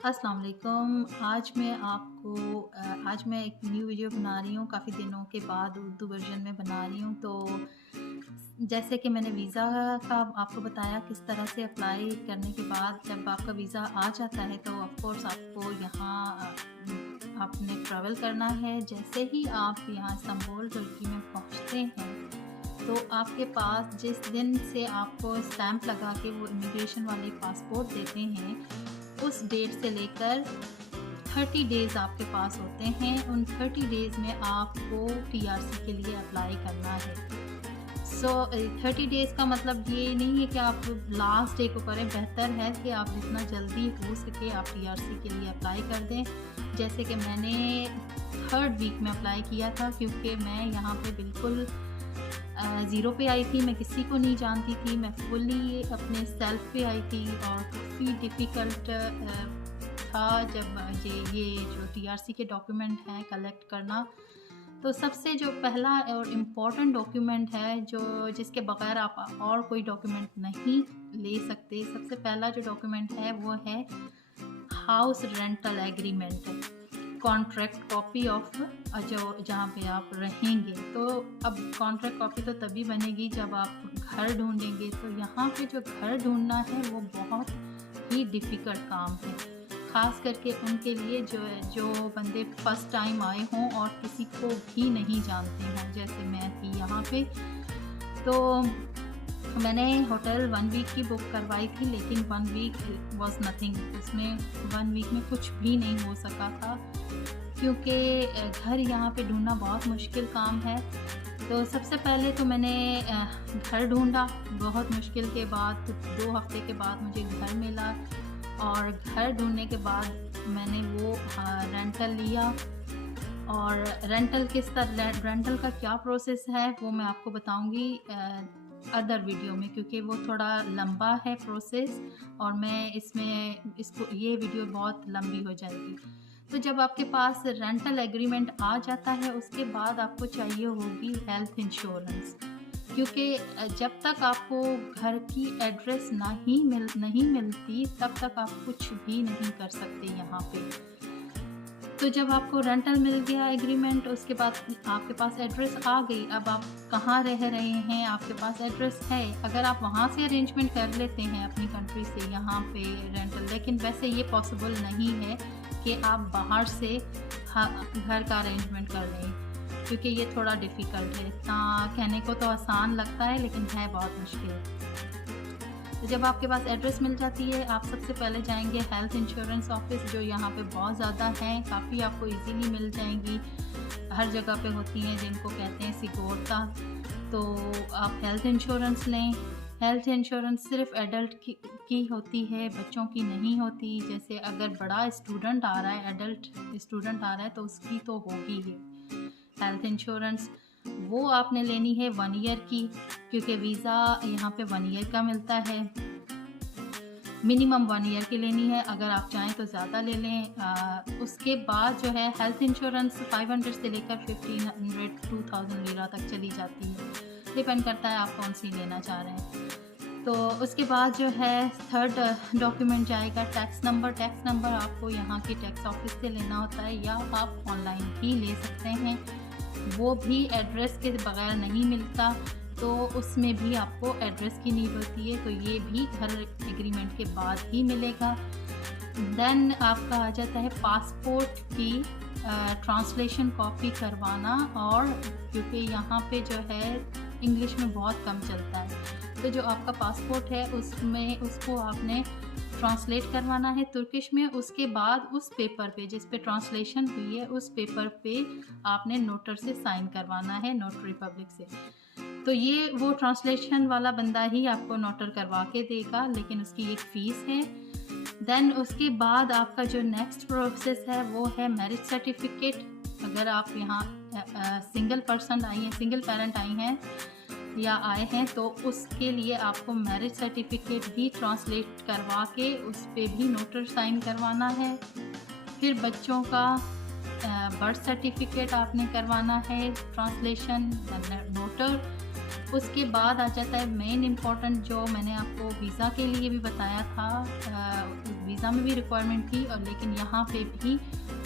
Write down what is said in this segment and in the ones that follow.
अस्सलाम वालेकुम। आज मैं एक न्यू वीडियो बना रही हूँ, काफ़ी दिनों के बाद उर्दू वर्जन में बना रही हूँ। तो जैसे कि मैंने वीज़ा का आपको बताया किस तरह से अप्लाई करने के बाद जब आपका वीज़ा आ जाता है तो ऑफ़ कोर्स आपको यहाँ आपने ट्रैवल करना है। जैसे ही आप यहाँ इस्तांबुल तुर्की में पहुँचते हैं तो आपके पास जिस दिन से आपको स्टैंप लगा के वो इमिग्रेशन वाले पासपोर्ट देते हैं, उस डेट से लेकर 30 डेज़ आपके पास होते हैं। उन 30 डेज़ में आपको टीआरसी के लिए अप्लाई करना है। 30 डेज़ का मतलब ये नहीं है कि आप लास्ट डे को करें, बेहतर है कि आप जितना जल्दी हो सके आप टीआरसी के लिए अप्लाई कर दें। जैसे कि मैंने 3rd वीक में अप्लाई किया था, क्योंकि मैं यहाँ पे बिल्कुल ज़ीरो पे आई थी, मैं किसी को नहीं जानती थी, मैं फुल्ली अपने सेल्फ पे आई थी और काफ़ी डिफ़िकल्ट था जब ये जो टीआरसी के डॉक्यूमेंट हैं कलेक्ट करना। तो सबसे जो पहला और इम्पोर्टेंट डॉक्यूमेंट है जो जिसके बगैर आप और कोई डॉक्यूमेंट नहीं ले सकते, सबसे पहला जो डॉक्यूमेंट है वो है house rental agreement, contract copy of जो जहाँ पे आप रहेंगे। तो अब कॉन्ट्रैक्ट कॉपी तो तभी बनेगी जब आप घर ढूँढेंगे। तो यहाँ पे जो घर ढूँढना है वो बहुत ही डिफ़िकल्ट काम है, ख़ास करके उनके लिए जो बंदे फर्स्ट टाइम आए हों और किसी को भी नहीं जानते हों, जैसे मैं थी यहाँ पे। तो मैंने होटल 1 वीक की बुक करवाई थी, लेकिन 1 वीक वाज़ नथिंग, उसमें 1 वीक में कुछ भी नहीं हो सका था, क्योंकि घर यहाँ पे ढूँढना बहुत मुश्किल काम है। तो सबसे पहले तो मैंने घर ढूँढा, बहुत मुश्किल के बाद 2 हफ़्ते के बाद मुझे घर मिला। और घर ढूँढने के बाद मैंने वो रेंटल लिया। और रेंटल का क्या प्रोसेस है वो मैं आपको बताऊँगी अदर वीडियो में, क्योंकि वो थोड़ा लंबा है प्रोसेस और मैं ये वीडियो बहुत लंबी हो जाएगी। तो जब आपके पास रेंटल एग्रीमेंट आ जाता है उसके बाद आपको चाहिए होगी हेल्थ इंश्योरेंस, क्योंकि जब तक आपको घर की एड्रेस नहीं मिलती तब तक आप कुछ भी नहीं कर सकते यहाँ पे। तो जब आपको रेंटल मिल गया एग्रीमेंट, उसके बाद आपके पास एड्रेस आ गई, अब आप कहाँ रह रहे हैं आपके पास एड्रेस है, अगर आप वहाँ से अरेंजमेंट कर लेते हैं अपनी कंट्री से यहाँ पे रेंटल, लेकिन वैसे ये पॉसिबल नहीं है कि आप बाहर से घर का अरेंजमेंट कर लें, क्योंकि ये थोड़ा डिफ़िकल्ट है। इतना कहने को तो आसान लगता है लेकिन है बहुत मुश्किल। तो जब आपके पास एड्रेस मिल जाती है, आप सबसे पहले जाएंगे हेल्थ इंश्योरेंस ऑफिस, जो यहाँ पे बहुत ज़्यादा हैं, काफ़ी आपको इजीली मिल जाएंगी, हर जगह पे होती हैं, जिनको कहते हैं सिगोरता। तो आप हेल्थ इंश्योरेंस लें। हेल्थ इंश्योरेंस सिर्फ एडल्ट की होती है, बच्चों की नहीं होती। जैसे अगर बड़ा स्टूडेंट आ रहा है, एडल्ट स्टूडेंट आ रहा है, तो उसकी तो होगी ही हेल्थ इंश्योरेंस। वो आपने लेनी है 1 ईयर की, क्योंकि वीज़ा यहाँ पे 1 ईयर का मिलता है। मिनिमम 1 ईयर की लेनी है, अगर आप चाहें तो ज़्यादा ले लें। उसके बाद जो है हेल्थ इंश्योरेंस 500 से लेकर 1500-2000 लीरा तक चली जाती है, डिपेंड करता है आप कौन सी लेना चाह रहे हैं। तो उसके बाद जो है 3rd डॉक्यूमेंट जाएगा टैक्स नंबर। टैक्स नंबर आपको यहाँ के टैक्स ऑफिस से लेना होता है, या आप ऑनलाइन भी ले सकते हैं, वो भी एड्रेस के बगैर नहीं मिलता, तो उसमें भी आपको एड्रेस की नीड होती है, तो ये भी घर एग्रीमेंट के बाद ही मिलेगा। देन आपका आ जाता है पासपोर्ट की ट्रांसलेशन कॉपी करवाना, और क्योंकि यहाँ पे जो है इंग्लिश में बहुत कम चलता है, तो जो आपका पासपोर्ट है उसको आपने ट्रांसलेट करवाना है तुर्किश में। उसके बाद उस पेपर पे जिस पे ट्रांसलेशन हुई है उस पेपर पे आपने नोटर से साइन करवाना है, नोटरी पब्लिक से। तो ये वो ट्रांसलेशन वाला बंदा ही आपको नोटर करवा के देगा, लेकिन उसकी एक फ़ीस है। देन उसके बाद आपका जो नेक्स्ट प्रोसेस है वो है मैरिज सर्टिफिकेट। अगर आप यहाँ सिंगल पर्सन आई हैं, सिंगल पेरेंट आई हैं या आए हैं, तो उसके लिए आपको मैरिज सर्टिफिकेट भी ट्रांसलेट करवा के उस पे भी नोटर साइन करवाना है। फिर बच्चों का बर्थ सर्टिफिकेट आपने करवाना है, ट्रांसलेशन नोटर। उसके बाद आ जाता है मेन इम्पॉर्टेंट, जो मैंने आपको वीज़ा के लिए भी बताया था। वीज़ा में भी रिक्वायरमेंट थी और लेकिन यहाँ पे भी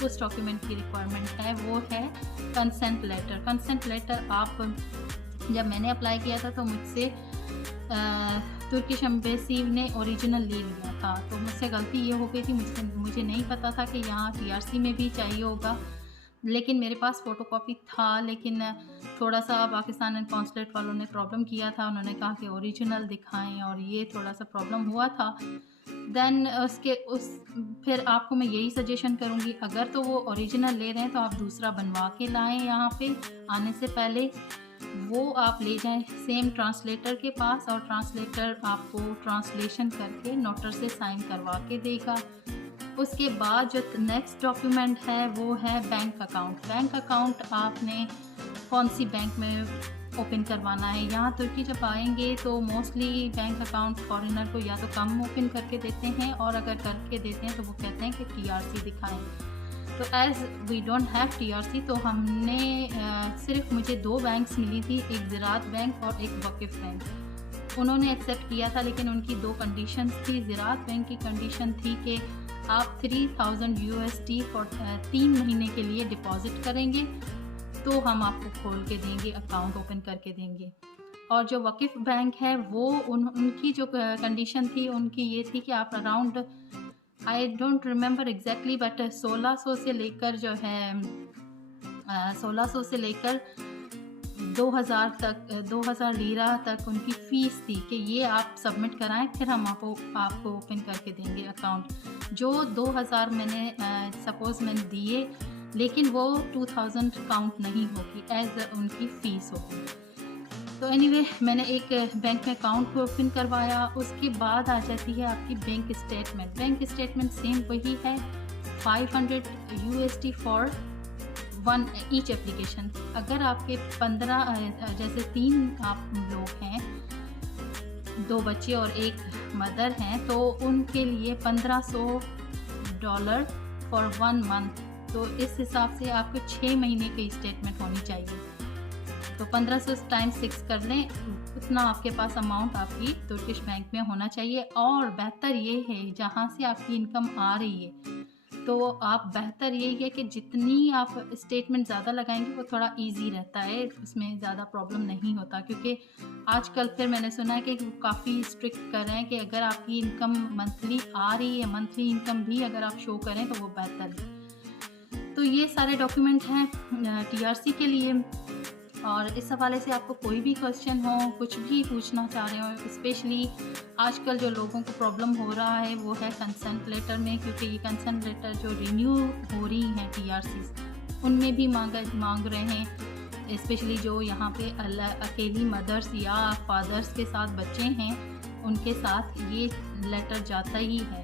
उस डॉक्यूमेंट की रिक्वायरमेंट है, वो है कंसेंट लेटर। कंसेंट लेटर आप, जब मैंने अप्लाई किया था तो मुझसे तुर्किश एम्बेसी ने ओरिजिनल ले लिया था, तो मुझसे गलती ये हो गई थी, मुझे नहीं पता था कि यहाँ टीआरसी में भी चाहिए होगा। लेकिन मेरे पास फ़ोटोकॉपी था, लेकिन थोड़ा-सा पाकिस्तान कॉन्सुलेट वालों ने प्रॉब्लम किया था, उन्होंने कहा कि ओरिजिनल दिखाएँ और ये थोड़ा-सा प्रॉब्लम हुआ था। देन फिर आपको मैं यही सजेशन करूँगी, अगर तो वो ओरिजिनल ले रहे हैं तो आप दूसरा बनवा के लाएँ यहाँ पे आने से पहले। वो आप ले जाएँ सेम ट्रांसलेटर के पास और ट्रांसलेटर आपको ट्रांसलेशन करके नोटर से साइन करवा के देगा। उसके बाद जो नेक्स्ट डॉक्यूमेंट है वो है बैंक अकाउंट। बैंक अकाउंट आपने कौन-सी बैंक में ओपन करवाना है। यहाँ तुर्की जब आएँगे तो मोस्टली बैंक अकाउंट फॉरेनर को या तो कम ओपन करके देते हैं, और अगर करके देते हैं तो वो कहते हैं कि टीआरसी दिखाएँ। तो as we don't have TRC, तो हमने सिर्फ मुझे 2 बैंक्स मिली थी, एक ज़रात बैंक और एक वक़ीफ़ बैंक। उन्होंने एक्सेप्ट किया था, लेकिन उनकी 2 कंडीशंस थी। ज़रात बैंक की कंडीशन थी कि आप 3000 यूएसडी फॉर 3 महीने के लिए डिपॉज़िट करेंगे तो हम आपको खोल के देंगे, अकाउंट ओपन करके देंगे। और जो वक़ीफ़ बैंक है वो उनकी जो कंडीशन थी उनकी ये थी कि आप around, I don't remember exactly, but 1600 से लेकर जो है 1600 से लेकर 2000 तक, 2000 लीरा तक उनकी फ़ीस थी कि ये आप सबमिट कराएं, फिर हम आपको ओपन करके देंगे अकाउंट। जो 2000 मैंने सपोज़ मैंने दिए, लेकिन वो 2000 काउंट नहीं होगी, एज़ उनकी फ़ीस होगी। तो एनीवे मैंने एक बैंक में अकाउंट ओपन करवाया। उसके बाद आ जाती है आपकी bank statement. Bank statement same वही है, 500 यूएसडी फॉर 1 ईच एप्लीकेशन। अगर आपके 15 जैसे 3 आप लोग हैं, 2 बच्चे और 1 मदर हैं, तो उनके लिए $1500 फॉर 1 मंथ। तो इस हिसाब से आपको 6 महीने की स्टेटमेंट होनी चाहिए। तो 1500 टाइम्स 6 कर लें, उतना आपके पास अमाउंट आपकी तुर्किश बैंक में होना चाहिए। और बेहतर ये है, जहाँ से आपकी इनकम आ रही है, तो आप बेहतर यही है कि जितनी आप स्टेटमेंट ज़्यादा लगाएंगे वो थोड़ा इजी रहता है, उसमें ज़्यादा प्रॉब्लम नहीं होता। क्योंकि आजकल फिर मैंने सुना है कि काफ़ी स्ट्रिक्ट कर रहे हैं कि अगर आपकी इनकम मंथली आ रही है, मंथली इनकम भी अगर आप शो करें तो वो बेहतर है। तो ये सारे डॉक्यूमेंट हैं टीआरसी के लिए। और इस हवाले से आपको कोई भी क्वेश्चन हो, कुछ भी पूछना चाह रहे हो, स्पेशली आजकल जो लोगों को प्रॉब्लम हो रहा है वो है कंसेंट लेटर में, क्योंकि ये कंसेंट लेटर जो रिन्यू हो रही हैं टीआरसी, उनमें भी मांग रहे हैं। स्पेशली जो यहाँ पे अकेली मदर्स या फादर्स के साथ बच्चे हैं, उनके साथ ये लेटर जाता ही है।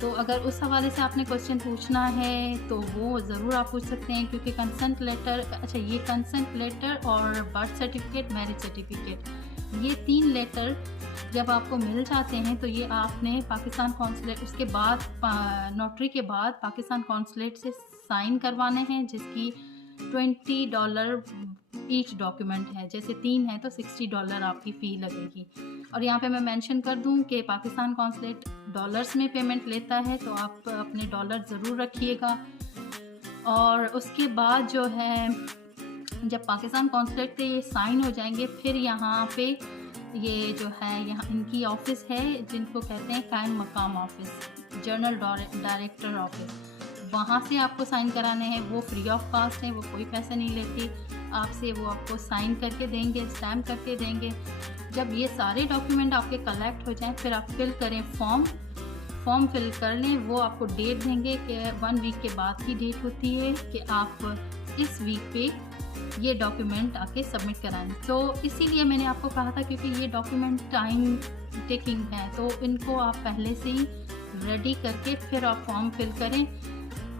तो अगर उस हवाले से आपने क्वेश्चन पूछना है तो वो ज़रूर आप पूछ सकते हैं, क्योंकि कंसेंट लेटर, अच्छा ये कंसेंट लेटर और बर्थ सर्टिफिकेट, मैरिज सर्टिफिकेट, ये 3 लेटर जब आपको मिल जाते हैं तो ये आपने पाकिस्तान कॉन्सुलेट, उसके बाद नोटरी के बाद पाकिस्तान कॉन्सुलेट से साइन करवाने हैं, जिसकी $20 ईच डॉक्यूमेंट है। जैसे 3 है तो $60 आपकी फ़ी लगेगी। और यहाँ पे मैं मेंशन कर दूँ कि पाकिस्तान कॉन्सुलेट डॉलर्स में पेमेंट लेता है, तो आप अपने डॉलर ज़रूर रखिएगा। और उसके बाद जो है, जब पाकिस्तान कॉन्सुलेट से ये साइन हो जाएंगे, फिर यहाँ पे ये जो है, यहाँ इनकी ऑफ़िस है जिनको कहते हैं कायम मकाम ऑफ़िस, जनरल डायरेक्टर ऑफ़िस, वहाँ से आपको साइन कराने हैं। वो फ्री ऑफ कॉस्ट है, वो कोई पैसे नहीं लेती आपसे, वो आपको साइन करके देंगे, स्टैम्प करके देंगे। जब ये सारे डॉक्यूमेंट आपके कलेक्ट हो जाएं, फिर आप फिल करें फॉर्म फिल कर लें। वो आपको डेट देंगे कि 1 वीक के बाद की डेट होती है कि आप इस वीक पे ये डॉक्यूमेंट आके सबमिट कराएं। तो इसीलिए मैंने आपको कहा था, क्योंकि ये डॉक्यूमेंट टाइम टेकिंग है, तो इनको आप पहले से ही रेडी करके फिर आप फॉर्म फिल करें।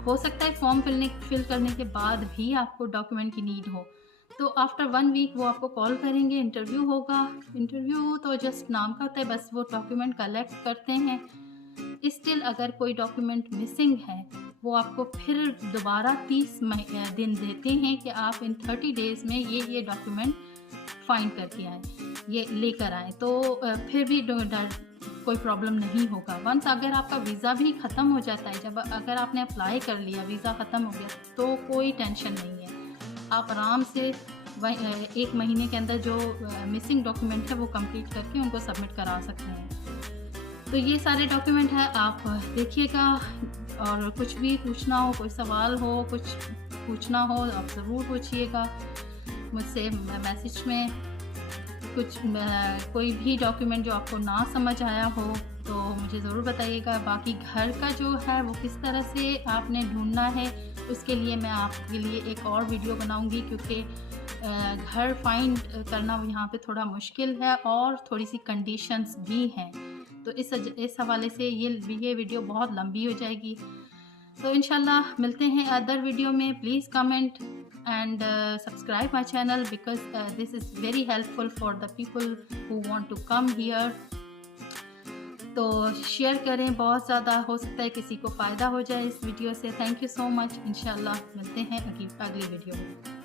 हो सकता है फॉर्म फिल करने के बाद भी आपको डॉक्यूमेंट की नीड हो, तो आफ्टर 1 वीक वो आपको कॉल करेंगे, इंटरव्यू होगा। इंटरव्यू तो जस्ट नाम का होता है, बस वो डॉक्यूमेंट कलेक्ट करते हैं। स्टिल अगर कोई डॉक्यूमेंट मिसिंग है, वो आपको फिर दोबारा 30 दिन देते हैं कि आप इन 30 डेज़ में ये डॉक्यूमेंट फाइंड करके आएँ, ये लेकर आएँ, तो फिर भी कोई प्रॉब्लम नहीं होगा। वंस अगर आपका वीज़ा भी ख़त्म हो जाता है, जब अगर आपने अप्लाई कर लिया, वीज़ा ख़त्म हो गया, तो कोई टेंशन नहीं है। आप आराम से 1 महीने के अंदर जो मिसिंग डॉक्यूमेंट है वो कंप्लीट करके उनको सबमिट करा सकते हैं। तो ये सारे डॉक्यूमेंट हैं, आप देखिएगा, और कुछ भी पूछना हो, कोई सवाल हो, कुछ पूछना हो, आप ज़रूर पूछिएगा मुझसे मैसेज में। कोई भी डॉक्यूमेंट जो आपको ना समझ आया हो तो मुझे ज़रूर बताइएगा। बाकी घर का जो है वो किस तरह से आपने ढूँढना है, उसके लिए मैं आपके लिए एक और वीडियो बनाऊँगी, क्योंकि घर फाइंड करना यहाँ पे थोड़ा मुश्किल है और थोड़ी-सी कंडीशंस भी हैं। तो इस हवाले से ये वीडियो बहुत लंबी हो जाएगी। तो इंशाल्लाह मिलते हैं अदर वीडियो में। Please comment and subscribe my channel, because this is very helpful for the people who want to come here. तो शेयर करें, बहुत ज़्यादा हो सकता है किसी को फ़ायदा हो जाए इस वीडियो से। Thank you so much. इंशाल्लाह मिलते हैं अगली वीडियो में।